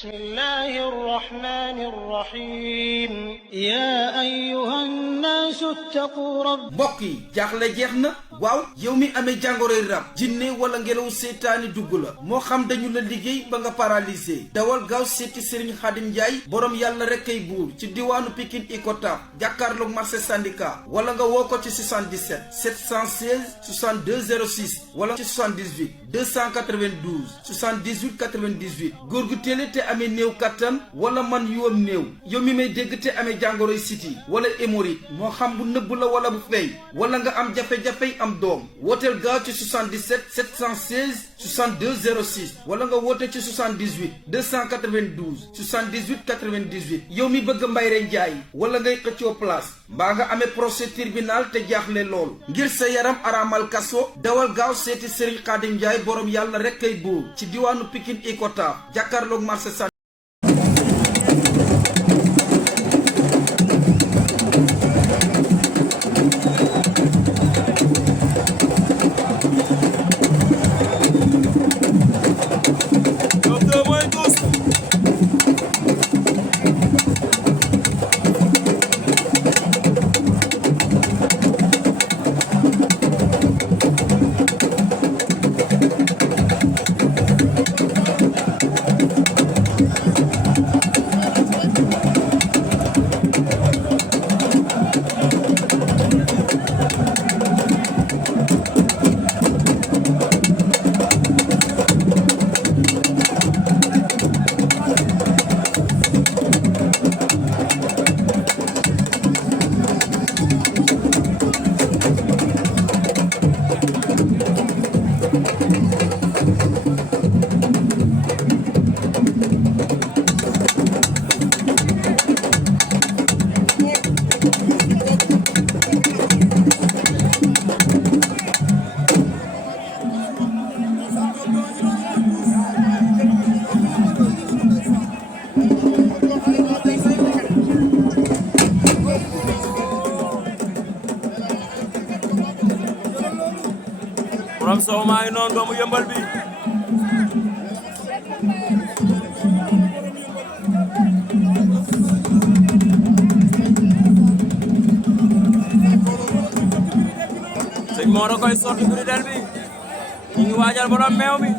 بسم الله الرحمن الرحيم يا أيها الناس اتقوا رب mbokk yi jaaxle jeex na waaw yow mi amee jàngoroy rab jinne wala ngelaw seetaani dugg la moo xam dañu la liggéey ba nga paralysé dawal gaaw seeti Serigne Khadim Ndiaye borom yàlla rek kay buur ci diwaanu Pikine Icotaf jàkkaarloog marché syndicat wala nga woo ko ci 77 716 62 06 wala ci 78 292 78 98 góor gu télé te amee néew kattan wala man yuwam néew yow mi may dégg te amee jàngoroy siti wala hémorroïde moo xam bu nëbb la wala bu feeñ wala nga am jafe-jafey am doom wooteel gaaw ci 77 716 62 06 wala nga woote ci 78 292 78 98 yow mi bëgg Mbayre Njaay wala ngay xëccoo place mbaa nga amee procès tribunal te jaaxle lool ngir sa yaram araamal kaso dawal gaaw seeti Serigne Khadim Ndiaye borom yàlla rek kay buur ci diwaanu Pikine Icotaf jàkkaarloog marché sa borom sow maa ngi noonu doomu yëmbal bi sëñ Mor a koy sotti bridel bi ñu ngi waajal borom meew mi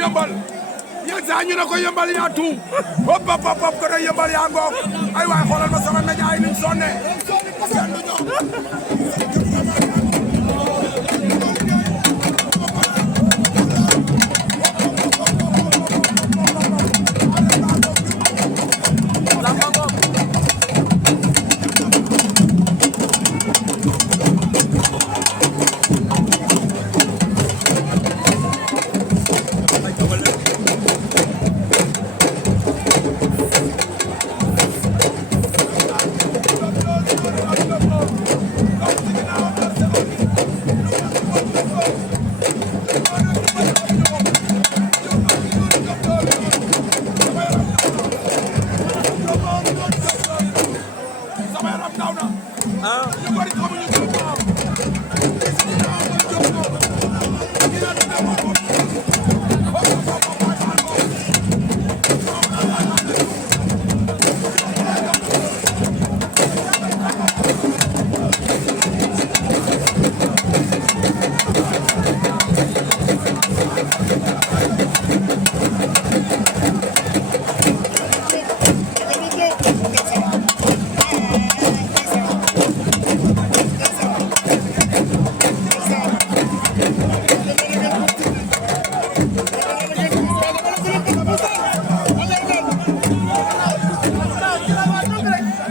Yëmbal yéen saa ñu ne ko yëmbal yaa tuum hop hop hop ko de yëmbal yaa ngoog ay waay xoolal ma sama média yi niñ sonne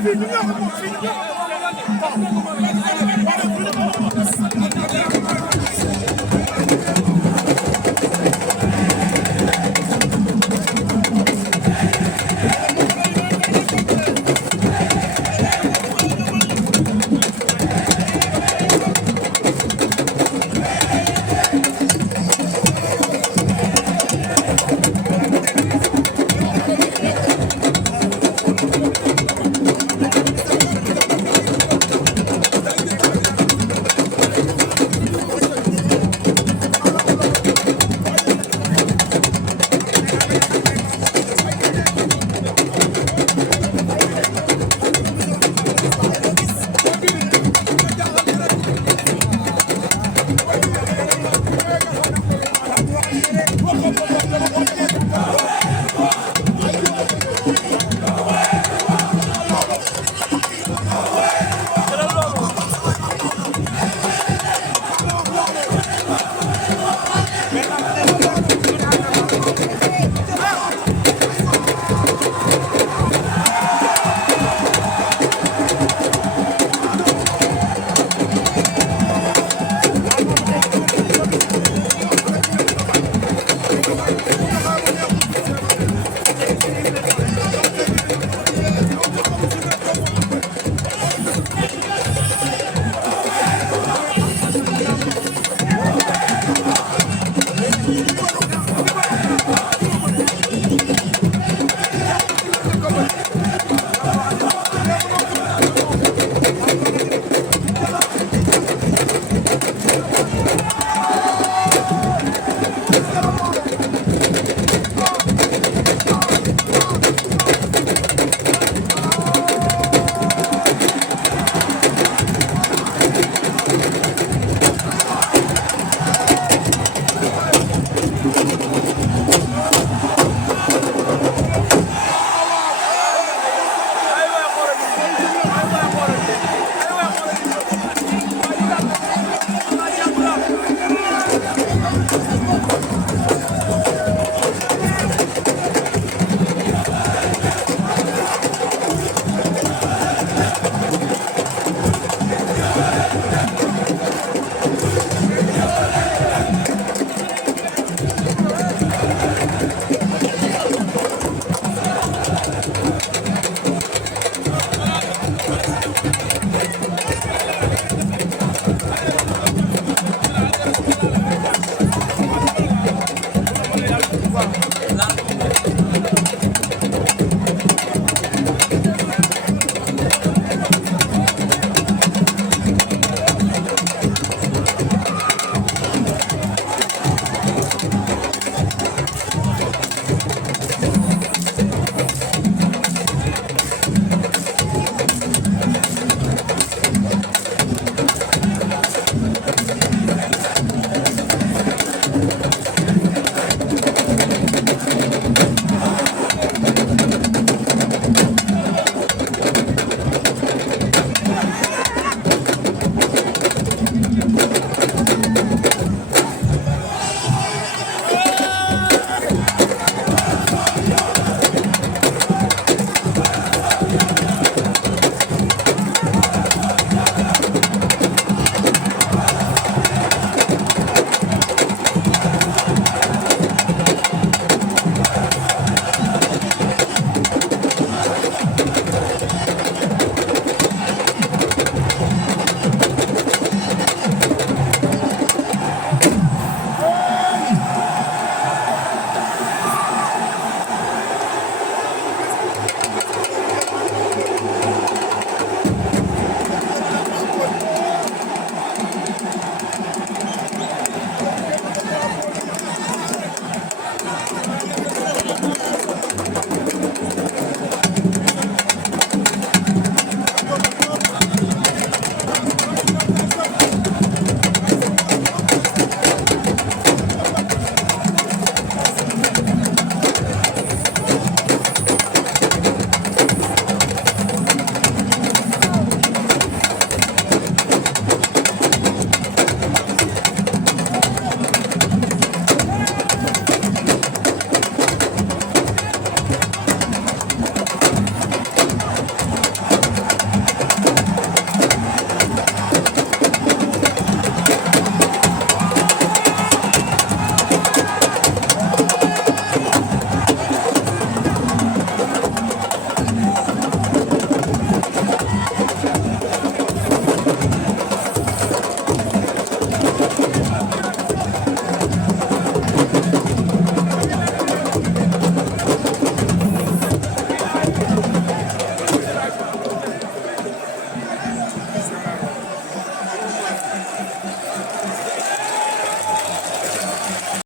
Fii